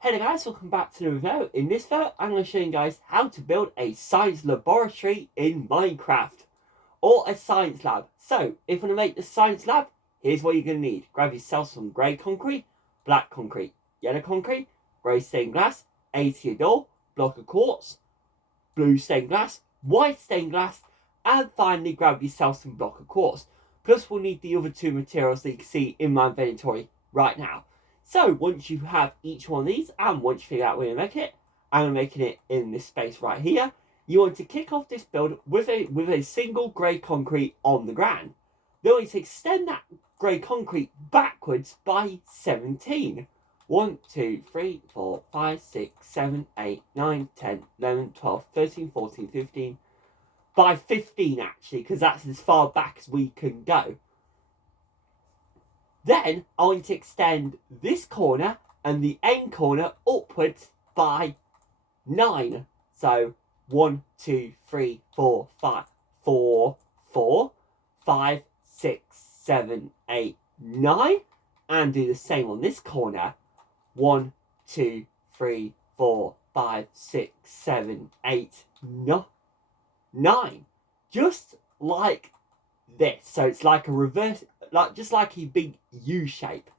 Hello guys, welcome back to the video. In this video, I'm going to show you guys how to build a science laboratory in Minecraft. Or a science lab. So, if you want to make the science lab, here's what you're going to need. Grab yourself some grey concrete, black concrete, yellow concrete, grey stained glass, 80 door, block of quartz, blue stained glass, white stained glass, and finally grab yourself some block of quartz. Plus we'll need the other two materials that you can see in my inventory right now. So once you have each one of these, and once you figure out where to make it, I'm making it in this space right here. You want to kick off this build with a single grey concrete on the ground. Then you need to extend that grey concrete backwards by 17. 1, 2, 3, 4, 5, 6, 7, 8, 9, 10, 11, 12, 13, 14, 15. By 15 actually, because that's as far back as we can go. Then I want to extend this corner and the end corner upwards by 9. So 1, 2, 3, 4, 5, 4, 4, 5, 6, 7, 8, 9. And do the same on this corner. 1, 2, 3, 4, 5, 6, 7, 8, 9. Just like this. So it's like a reverse, just like a big U shape.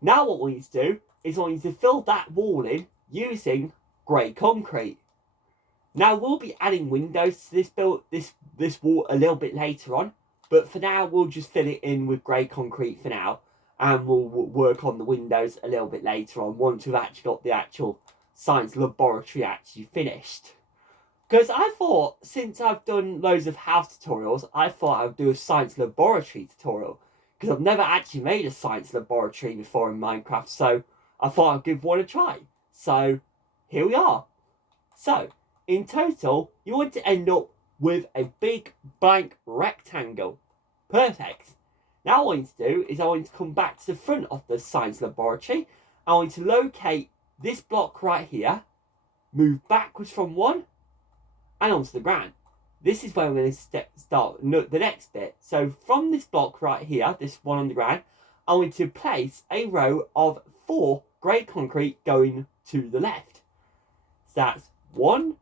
Now what we need to do is we need to fill that wall in using grey concrete. Now we'll be adding windows to this wall a little bit later on, but for now we'll just fill it in with grey concrete for now, and we'll work on the windows a little bit later on once we've actually got the actual science laboratory actually finished. Because I thought, since I've done loads of house tutorials, I thought I'd do a science laboratory tutorial. Because I've never actually made a science laboratory before in Minecraft, so I thought I'd give one a try. So, here we are. So, in total, you want to end up with a big blank rectangle. Perfect. Now what I want to do is I want to come back to the front of the science laboratory. I want to locate this block right here, move backwards from 1, and onto the ground. This is where I'm going to start the next bit. So from this block right here, this one on the ground, I'm going to place a row of 4 grey concrete going to the left. So that's 1,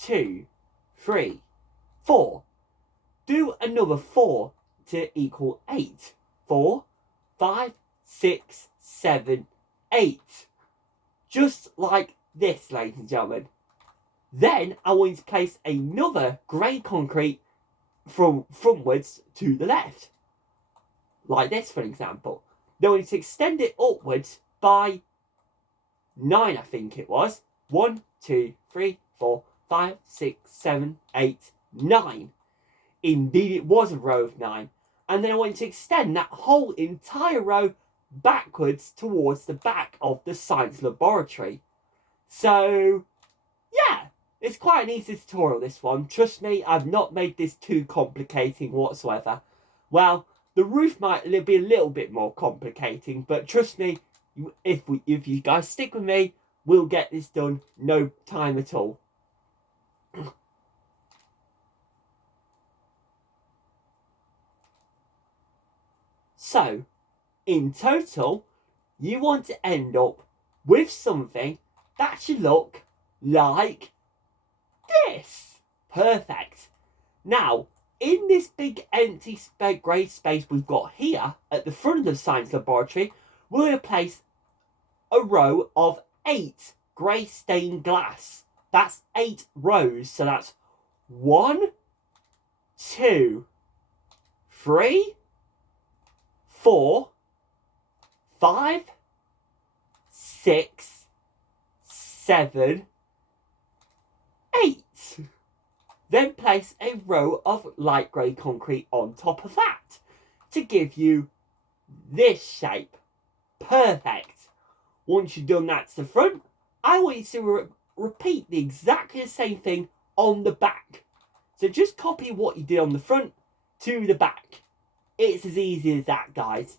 2, 3, 4. Do another 4 to equal 8. 4, 5, 6, 7, 8. Just like this, ladies and gentlemen. Then I want to place another grey concrete from frontwards to the left. Like this, for example. Then we need to extend it upwards by 9, I think it was. 1, 2, 3, 4, 5, 6, 7, 8, 9. Indeed, it was a row of 9. And then I want to extend that whole entire row backwards towards the back of the science laboratory. So, yeah. It's quite an easy tutorial, this one. Trust me, I've not made this too complicating whatsoever. Well, the roof might be a little bit more complicating, but trust me, if you guys stick with me, we'll get this done no time at all. So, in total, you want to end up with something that should look like this. Perfect. Now, in this big empty grey space we've got here at the front of the science laboratory, we're going to place a row of 8 grey stained glass. That's 8 rows. So that's 1, 2, 3, 4, 5, 6, 7, 8. Then place a row of light grey concrete on top of that to give you this shape. Perfect. Once you've done that to the front, I want you to repeat exactly the same thing on the back. So just copy what you did on the front to the back. It's as easy as that, guys.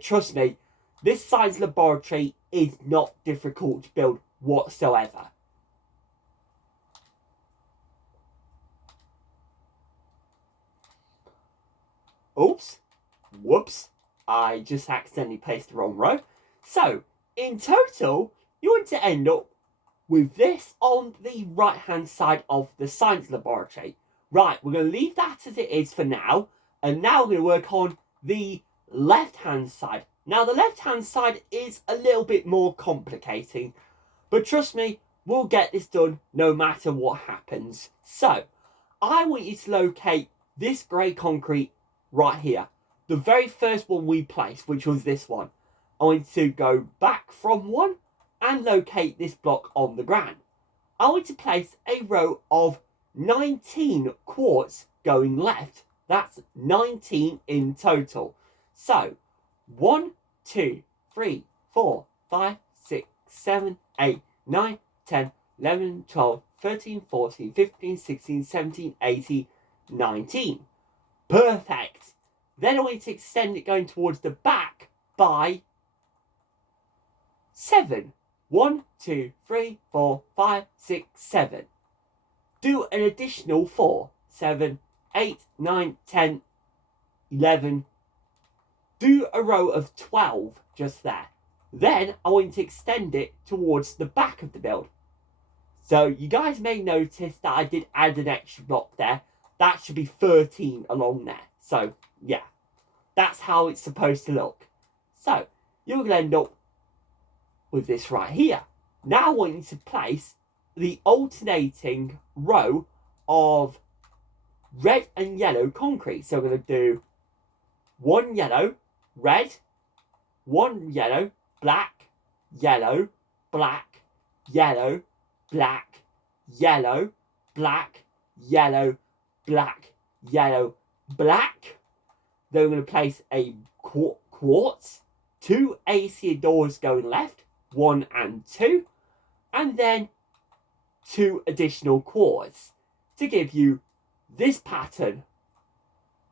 Trust me, this science laboratory is not difficult to build whatsoever. Oops, whoops, I just accidentally placed the wrong row. So, in total, you want to end up with this on the right hand side of the science laboratory. Right, we're going to leave that as it is for now, and now we're going to work on the left hand side. Now the left hand side is a little bit more complicating, but trust me, we'll get this done no matter what happens. So, I want you to locate this grey concrete right here. The very first one we placed, which was this one. I want to go back from one and locate this block on the ground. I want to place a row of 19 quartz going left. That's 19 in total. So, 1, 2, 3, 4, 5, 6, 7, 8, 9, 10, 11, 12, 13, 14, 15, 16, 17, 18, 19. Perfect. Then I want to extend it going towards the back by 7. 1, 2, 3, 4, 5, 6, 7. Do an additional 4, 7, 8, 9, 10, 11. Do a row of 12 just there. Then I want to extend it towards the back of the build. So you guys may notice that I did add an extra block there. That should be 13 along there. So yeah, that's how it's supposed to look. So you're going to end up with this right here. Now I want you to place the alternating row of red and yellow concrete. So we're going to do one yellow, red, one yellow, black, yellow, black, yellow, black, yellow, black, yellow, black, yellow, black. Then we're going to place a quartz, 2 AC doors going left, 1 and 2, and then 2 additional quartz to give you this pattern.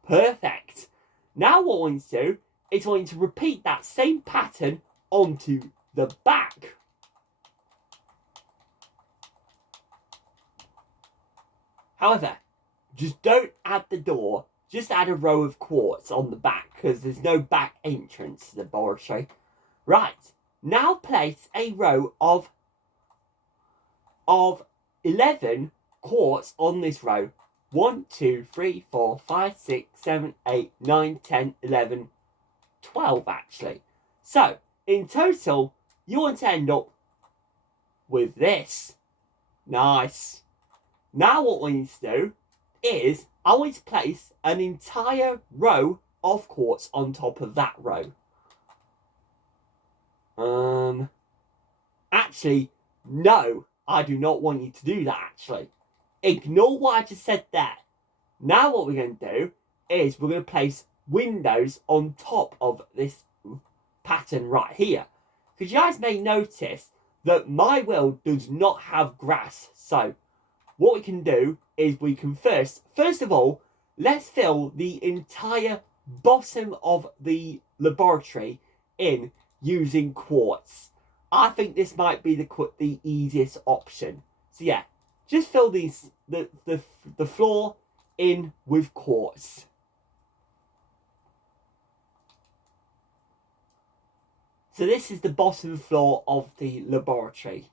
Perfect. Now what we're going to do is we're going to repeat that same pattern onto the back. However, just don't add the door, just add a row of quartz on the back because there's no back entrance to the laboratory. Right, now place a row of 11 quartz on this row. 1, 2, 3, 4, 5, 6, 7, 8, 9, 10, 11, 12 actually. So, in total, you want to end up with this. Nice. Now what we need to do is, I want to place an entire row of quartz on top of that row. Actually, no, I do not want you to do that actually. Ignore what I just said there. Now what we're going to do is we're going to place windows on top of this pattern right here. Because you guys may notice that my world does not have grass. So what we can do is we can first of all, let's fill the entire bottom of the laboratory in using quartz. I think this might be the easiest option. So yeah, just fill the floor in with quartz. So this is the bottom floor of the laboratory,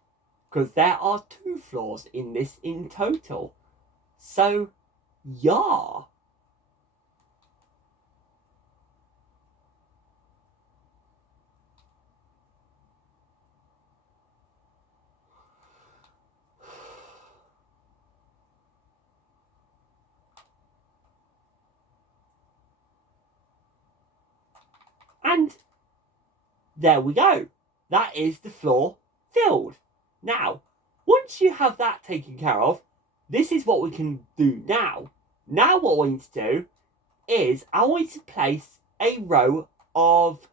because there are 2 floors in this in total. So, yeah. And there we go. That is the floor filled. Now, once you have that taken care of, this is what we can do now. Now what we need to do is I want to place a row of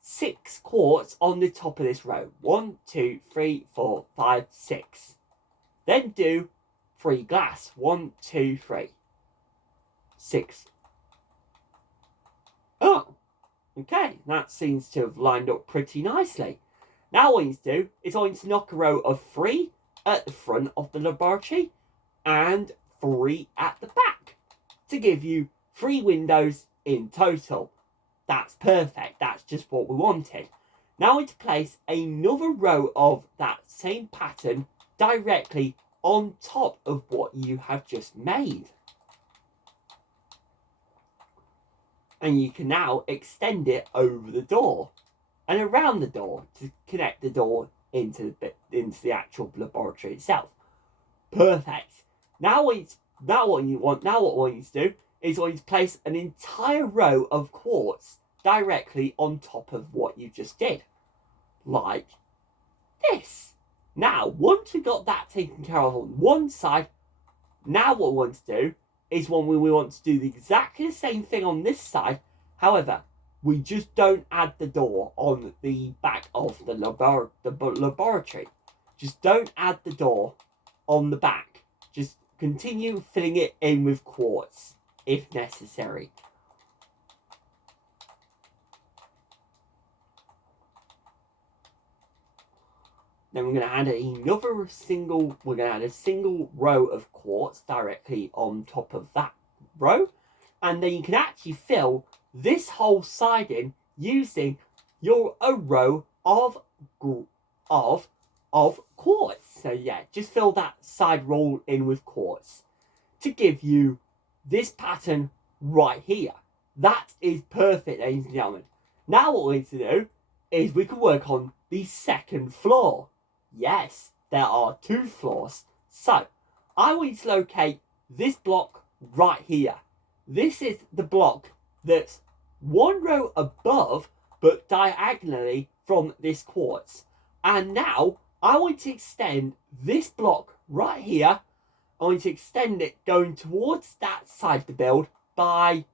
6 quartz on the top of this row. 1, 2, 3, 4, 5, 6. Then do 3 glass. 1, 2, 3. 6. Oh, okay, that seems to have lined up pretty nicely. Now what I need to do is I need to knock a row of 3 at the front of the laboratory and 3 at the back to give you 3 windows in total. That's perfect. That's just what we wanted. Now we need to place another row of that same pattern directly on top of what you have just made. And you can now extend it over the door and around the door to connect the door into the actual laboratory itself. Perfect. Now what we want to do is we need to place an entire row of quartz directly on top of what you just did, like this. Now, once we got that taken care of on one side, now what we want to do is we want to do exactly the same thing on this side. However, we just don't add the door on the back of the laboratory. Just don't add the door on the back. Just continue filling it in with quartz if necessary. Then we're going to add a single row of quartz directly on top of that row. And then you can actually fill this whole side in using a row of quartz. So yeah, just fill that side roll in with quartz to give you this pattern right here. That is perfect, ladies and gentlemen. Now what we need to do is we can work on the second floor. Yes, there are 2 floors. So, I want to locate this block right here. This is the block that's one row above, but diagonally from this quartz. And now, I want to extend this block right here. I want to extend it going towards that side of the build by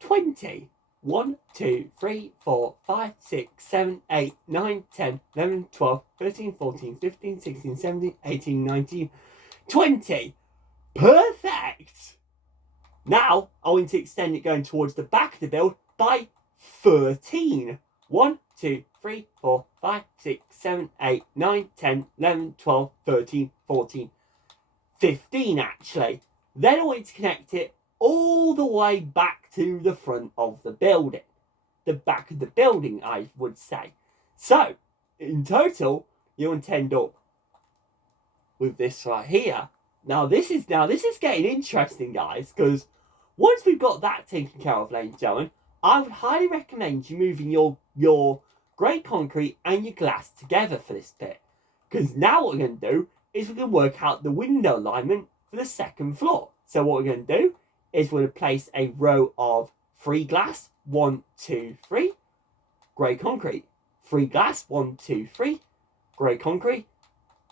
20. 1, 2, 3, 4, 5, 6, 7, 8, 9, 10, 11, 12, 13, 14, 15, 16, 17, 18, 19, 20. Perfect! Now, I want to extend it going towards the back of the build by 13. 1, 2, 3, 4, 5, 6, 7, 8, 9, 10, 11, 12, 13, 14, 15 actually. Then I want to connect it all the way back to the front of the building. The back of the building, I would say. So, in total, you end up with this right here. Now this is getting interesting, guys, because once we've got that taken care of, ladies and gentlemen, I would highly recommend you moving your grey concrete and your glass together for this bit. Because now what we're going to do is we're going to work out the window alignment for the second floor. So what we're going to do is we're going to place a row of free glass, 1, 2, 3, grey concrete, free glass, 1, 2, 3, grey concrete,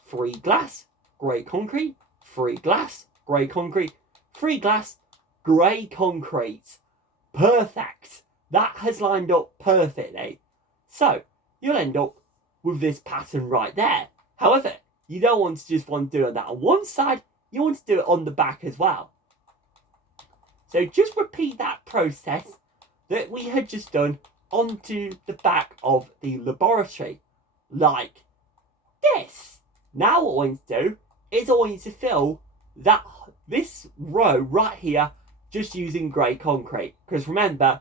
free glass, grey concrete, free glass, grey concrete, free glass, grey concrete. Perfect. That has lined up perfectly. So, you'll end up with this pattern right there. However, you don't want to do that on one side, you want to do it on the back as well. So just repeat that process that we had just done onto the back of the laboratory, like this. Now what I want to do is I want you to fill this row right here just using grey concrete. Because remember,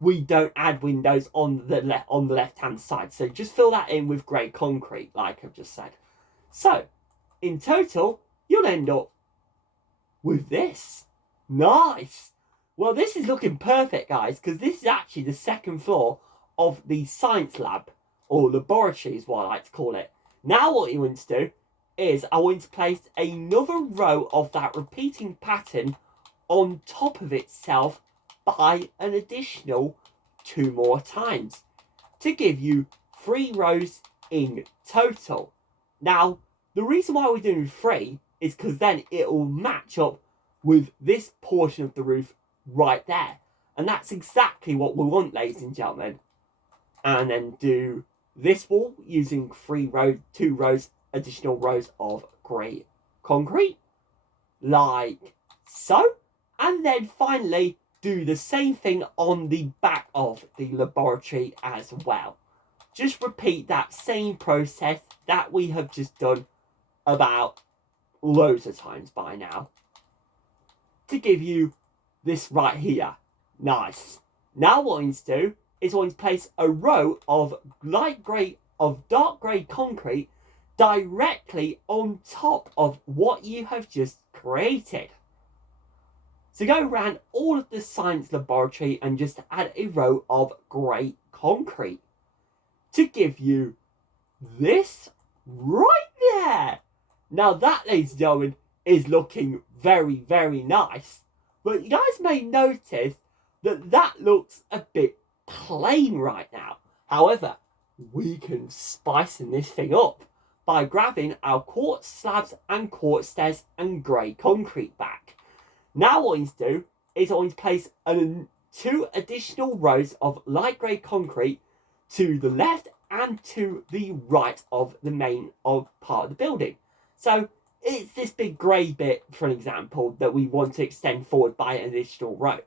we don't add windows on the left-hand side. So just fill that in with grey concrete, like I've just said. So, in total, you'll end up with this. Nice. Well, this is looking perfect, guys, because this is actually the second floor of the science lab, or laboratory is what I like to call it. Now what you want to do is I want to place another row of that repeating pattern on top of itself by an additional 2 more times to give you 3 rows in total. Now, the reason why we're doing 3 is because then it will match up with this portion of the roof right there. And that's exactly what we want, ladies and gentlemen. And then do this wall using 2 rows, additional rows of grey concrete, like so. And then finally do the same thing on the back of the laboratory as well. Just repeat that same process that we have just done about loads of times by now to give you this right here. Nice. Now what we need to do is going to place a row of dark grey concrete directly on top of what you have just created. So go around all of the science laboratory and just add a row of grey concrete to give you this right there. Now that, ladies and gentlemen, is looking very, very nice. But you guys may notice that that looks a bit plain right now. However, we can spice this thing up by grabbing our quartz slabs and quartz stairs and grey concrete back. Now what we need to do is I need to place 2 additional rows of light grey concrete to the left and to the right of the main part of the building. So it's this big grey bit, for an example, that we want to extend forward by an additional row.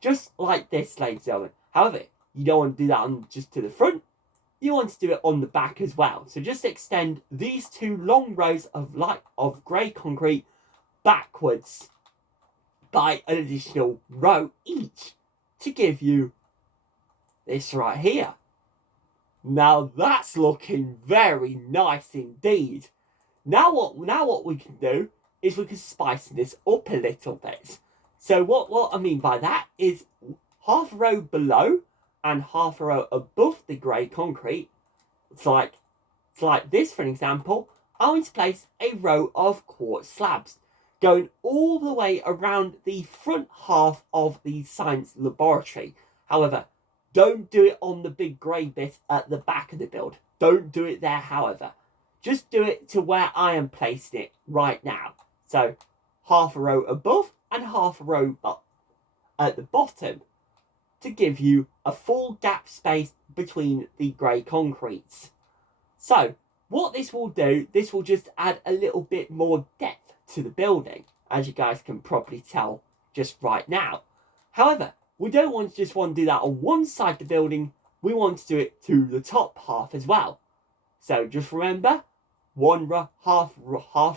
Just like this, ladies and gentlemen. However, you don't want to do that on just to the front. You want to do it on the back as well. So just extend these 2 long rows of grey concrete backwards by an additional row each to give you this right here. Now that's looking very nice indeed. Now what we can do is we can spice this up a little bit. So what I mean by that is half a row below and half a row above the grey concrete. It's like this, for an example. I'm going to place a row of quartz slabs going all the way around the front half of the science laboratory. However, don't do it on the big grey bit at the back of the build. Don't do it there, however. Just do it to where I am placing it right now. So half a row above and half a row up at the bottom to give you a full gap space between the grey concretes. So what this will do, this will just add a little bit more depth to the building, as you guys can probably tell just right now. However, we don't want to do that on one side of the building, we want to do it to the top half as well. So just remember, half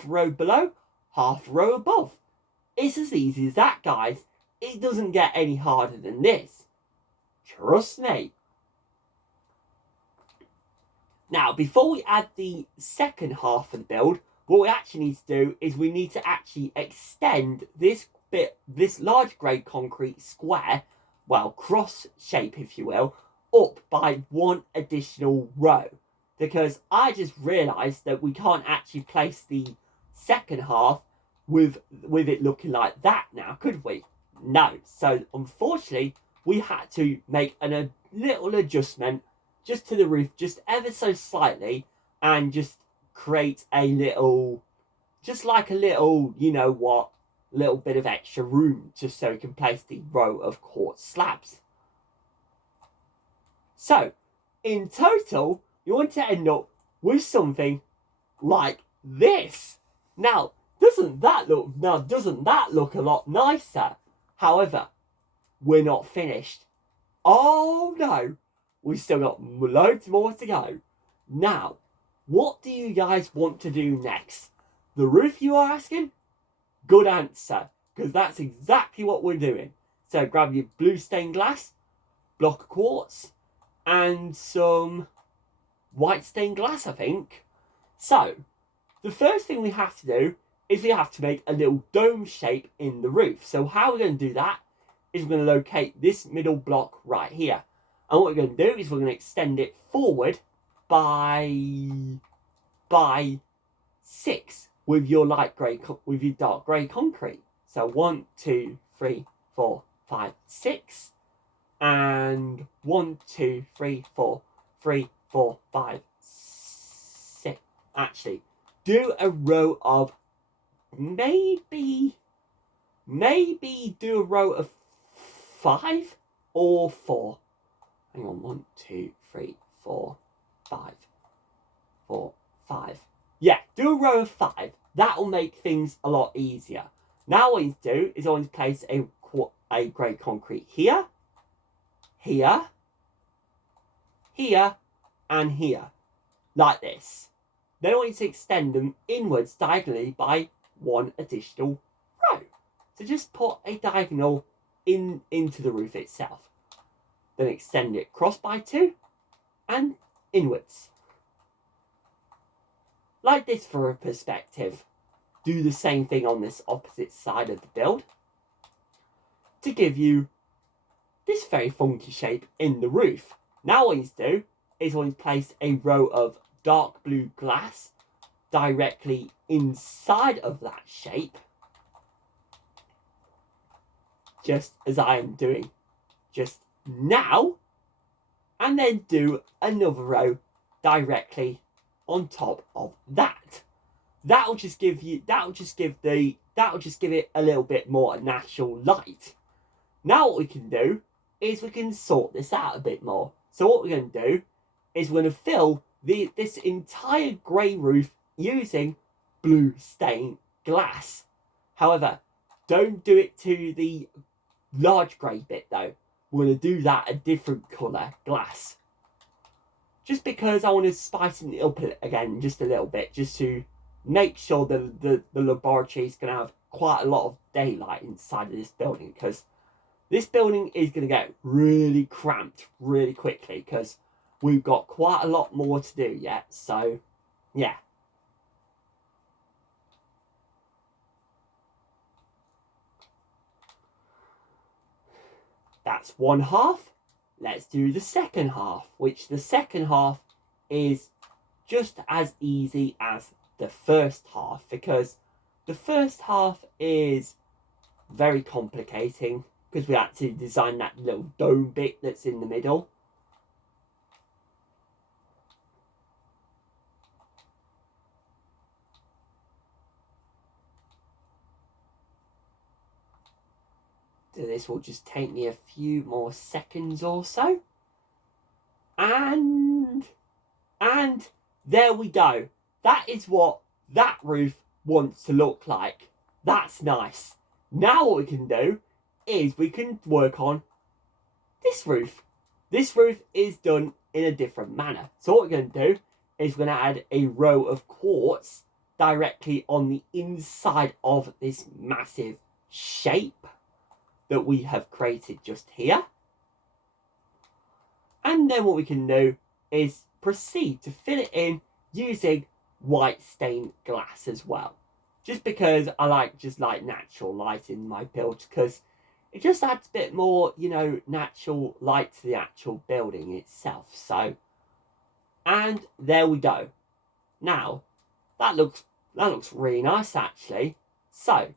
row below, half row above. It's as easy as that, guys. It doesn't get any harder than this. Trust me. Now, before we add the second half of the build, what we actually need to do is we need to actually extend this large grey concrete square, well, cross shape if you will, up by 1 additional row. Because I just realised that we can't actually place the second half with it looking like that now, could we? No. So unfortunately, we had to make a little adjustment just to the roof, just ever so slightly, and just create a little, just like a little, you know what, little bit of extra room just so we can place the row of quartz slabs. So, in total, you want to end up with something like this. Now, doesn't that look a lot nicer? However, we're not finished. Oh no, we still got loads more to go. Now, what do you guys want to do next? The roof, you are asking? Good answer, because that's exactly what we're doing. So grab your blue stained glass, block of quartz, and some white stained glass, I think. So, the first thing we have to do is we have to make a little dome shape in the roof. So how we're going to do that is we're going to locate this middle block right here. And what we're going to do is we're going to extend it forward by 6 with your dark grey concrete. So 1, 2, 3, 4, 5, 6. And 1, 2, 3, 4, 3, 4, 5, 6. Actually, do a row of maybe do a row of 5 or 4. Hang on, 1, 2, 3, 4, 5, 4, 5. Yeah, do a row of 5. That'll make things a lot easier. Now what you need to do is I want to place a grey concrete here, here, here, and here, like this. Then I want you to extend them inwards diagonally by 1 additional row. So just put a diagonal into the roof itself. then extend it across by 2 and inwards. Like this for a perspective. Do the same thing on this opposite side of the build to give you this very funky shape in the roof. Now what you need to do is you need to place a row of dark blue glass directly inside of that shape, just as I am doing just now, and then do another row directly on top of that. That'll just give it a little bit more natural light. Now what we can do is we can sort this out a bit more. So what we're going to do is we're going to fill this entire grey roof using blue stained glass. However, don't do it to the large grey bit though. We're going to do that a different colour glass. Just because I want to spice it up again just a little bit, just to make sure that the laboratory is going to have quite a lot of daylight inside of this building, because this building is going to get really cramped really quickly because we've got quite a lot more to do yet. So, yeah. That's one half. Let's do the second half, which the second half is just as easy as the first half, because the first half is very complicating because we had to design that little dome bit that's in the middle. So this will just take me a few more seconds or so. And there we go. That is what that roof wants to look like. That's nice. Now what we can do is we can work on this roof. This roof is done in a different manner. So what we're going to do is we're going to add a row of quartz directly on the inside of this massive shape that we have created just here. And then what we can do is proceed to fill it in using white stained glass as well. Just because I like natural light in my builds, because it just adds a bit more, natural light to the actual building itself. So, and there we go. Now, that looks really nice actually. So,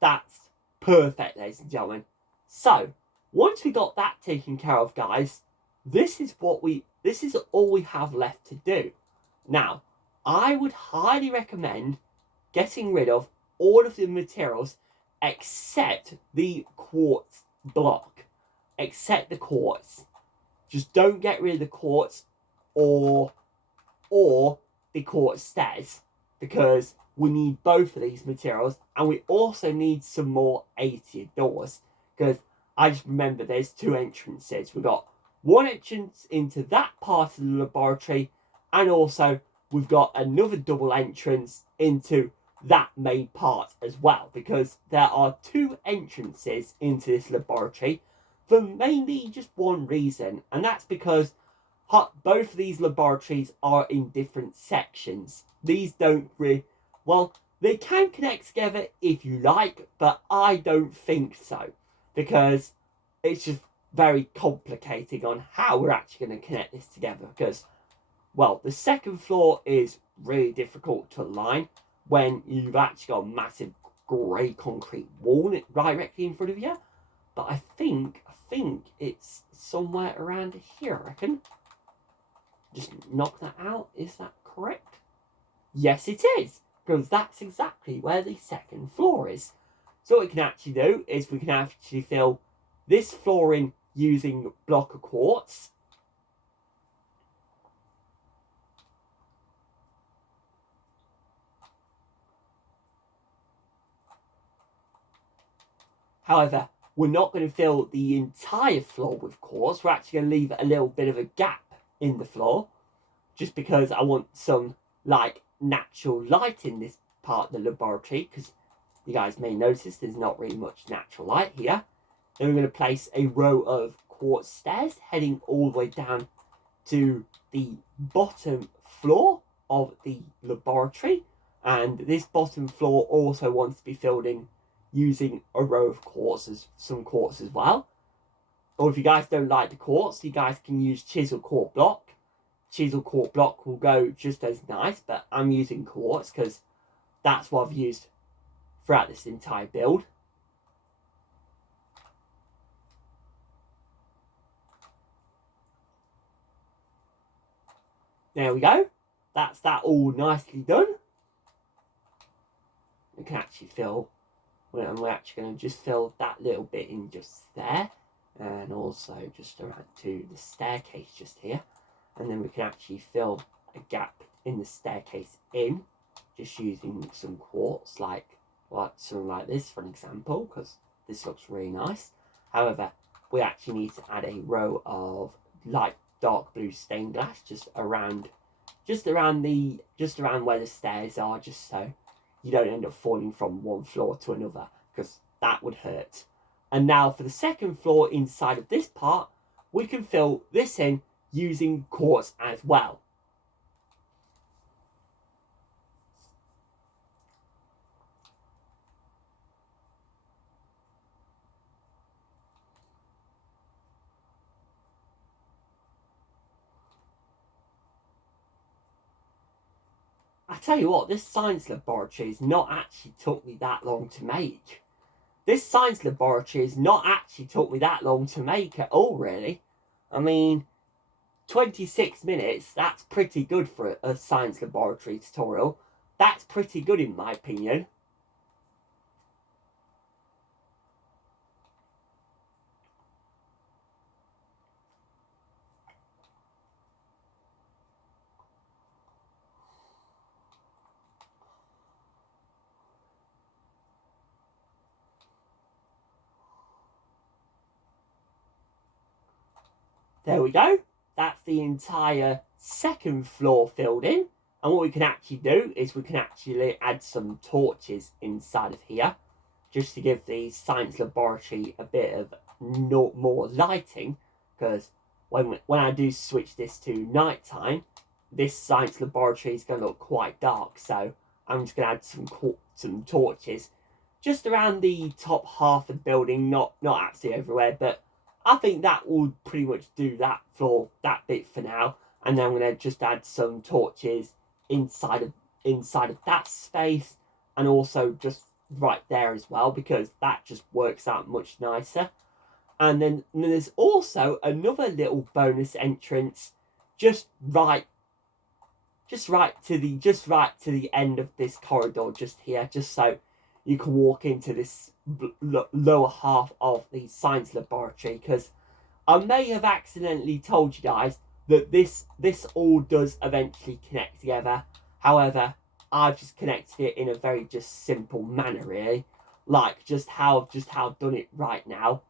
that's perfect, ladies and gentlemen. So, once we got that taken care of, guys, this is all we have left to do. Now, I would highly recommend getting rid of all of the materials except the quartz block. Except the quartz. Just don't get rid of the quartz or the quartz stairs, because we need both of these materials, and we also need some more 80 doors, because I just remember there's 2 entrances. We've got one entrance into that part of the laboratory, and also we've got another double entrance into that main part as well, because there are 2 entrances into this laboratory for mainly just one reason, and that's because both of these laboratories are in different sections. These don't really, well, they can connect together if you like, but I don't think so, because it's just very complicating on how we're actually going to connect this together, because, well, the second floor is really difficult to align when you've actually got a massive grey concrete wall directly in front of you. But I think it's somewhere around here, I reckon. Just knock that out. Is that correct? Yes, it is, because that's exactly where the second floor is. So what we can actually do is we can actually fill this floor in using block of quartz. However, we're not going to fill the entire floor with quartz. We're actually going to leave a little bit of a gap in the floor, just because I want some natural light in this part of the laboratory, because you guys may notice there's not really much natural light here. Then we're going to place a row of quartz stairs heading all the way down to the bottom floor of the laboratory, and this bottom floor also wants to be filled in using a row of quartz, some quartz as well. Or if you guys don't like the quartz, you guys can use chisel quartz block. Chisel quartz block will go just as nice, but I'm using quartz because that's what I've used throughout this entire build. There we go. That's that all nicely done. We can actually fill, and we're actually going to just fill that little bit in just there, and also just around to the staircase just here, and then we can actually fill a gap in the staircase in, just using some quartz, like something like this for an example, because this looks really nice. However, we actually need to add a row of light dark blue stained glass just around where the stairs are, just so you don't end up falling from one floor to another, because that would hurt. And now for the second floor inside of this part, we can fill this in using quartz as well. I tell you what, this science laboratory has not actually took me that long to make. This science laboratory has not actually took me that long to make at all, really. I mean, 26 minutes, that's pretty good for a science laboratory tutorial. That's pretty good in my opinion. There we go. That's the entire second floor filled in. And what we can actually do is we can actually add some torches inside of here, just to give the science laboratory a bit of more lighting, because when I do switch this to nighttime, this science laboratory is going to look quite dark. So I'm just going to add some torches just around the top half of the building, not absolutely everywhere, but I think that will pretty much do that bit for now. And then I'm going to just add some torches inside of that space, and also just right there as well, because that just works out much nicer. And then there's also another little bonus entrance just right to the end of this corridor just here, just so you can walk into this lower half of the science laboratory, because I may have accidentally told you guys that this all does eventually connect together. However, I've just connected it in a very just simple manner, really, like just how I've done it right now,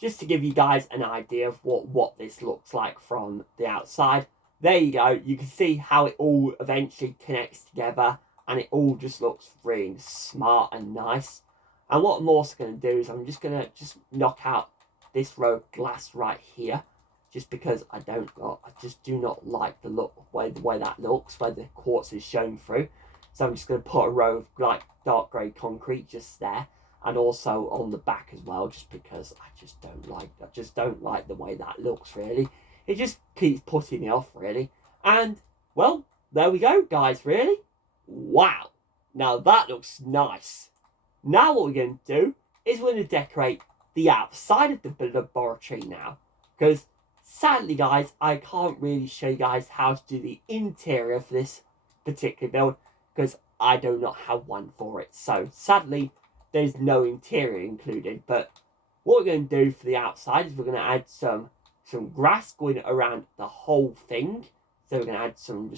just to give you guys an idea of what this looks like from the outside. There you go. You can see how it all eventually connects together, and it all just looks really smart and nice. And what I'm also going to do is I'm just going to knock out this row of glass right here, just because I just do not like the way that looks, where the quartz is shown through. So I'm just going to put a row of like dark grey concrete just there, and also on the back as well, just because I just don't like the way that looks, really. It just keeps putting me off, really. And well, there we go, guys. Really, wow, now that looks nice. Now what we're going to do is we're going to decorate the outside of the laboratory now, because sadly, guys, I can't really show you guys how to do the interior for this particular build, because I do not have one for it. So sadly, there's no interior included. But what we're going to do for the outside is we're going to add some grass going around the whole thing. So we're going to add some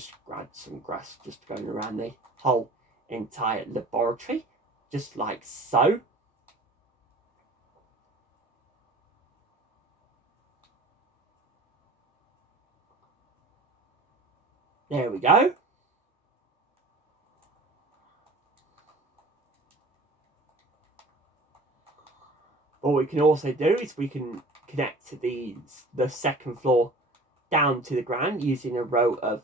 grass just going around the whole entire laboratory, just like so. There we go. What we can also do is we can connect the second floor down to the ground using a row of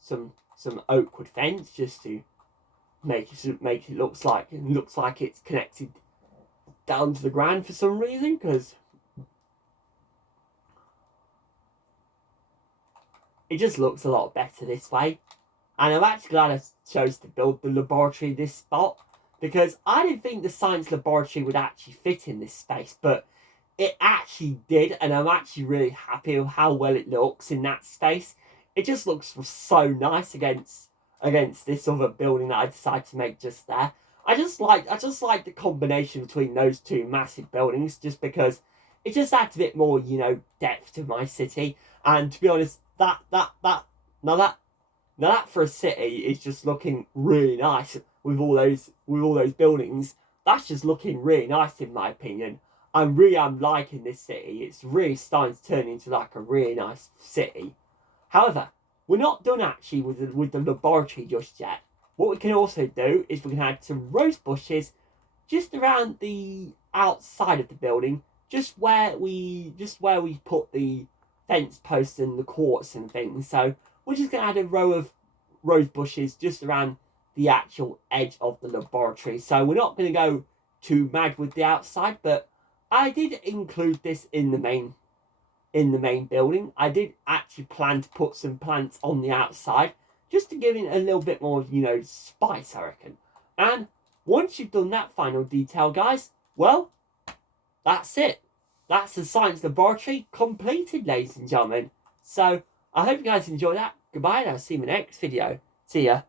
some oak wood fence, just to make it looks like it's connected down to the ground for some reason, because it just looks a lot better this way. And I'm actually glad I chose to build the laboratory in this spot, because I didn't think the science laboratory would actually fit in this space, but it actually did, and I'm actually really happy with how well it looks in that space. It just looks so nice against this other building that I decided to make just there. I just like the combination between those two massive buildings, just because it just adds a bit more, you know, depth to my city. And to be honest, that for a city is just looking really nice with all those buildings. That's just looking really nice in my opinion. I really am liking this city. It's really starting to turn into like a really nice city. However, we're not done actually with the laboratory just yet. What we can also do is we can add some rose bushes just around the outside of the building, just where we put the fence posts and the courts and things. So we're just going to add a row of rose bushes just around the actual edge of the laboratory. So we're not going to go too mad with the outside, but I did include this in the main building. I did actually plan to put some plants on the outside, just to give it a little bit more, you know, spice, I reckon. And once you've done that final detail, guys, well, that's it. That's the science laboratory completed, ladies and gentlemen. So I hope you guys enjoyed that. Goodbye, and I'll see you in the next video. See ya.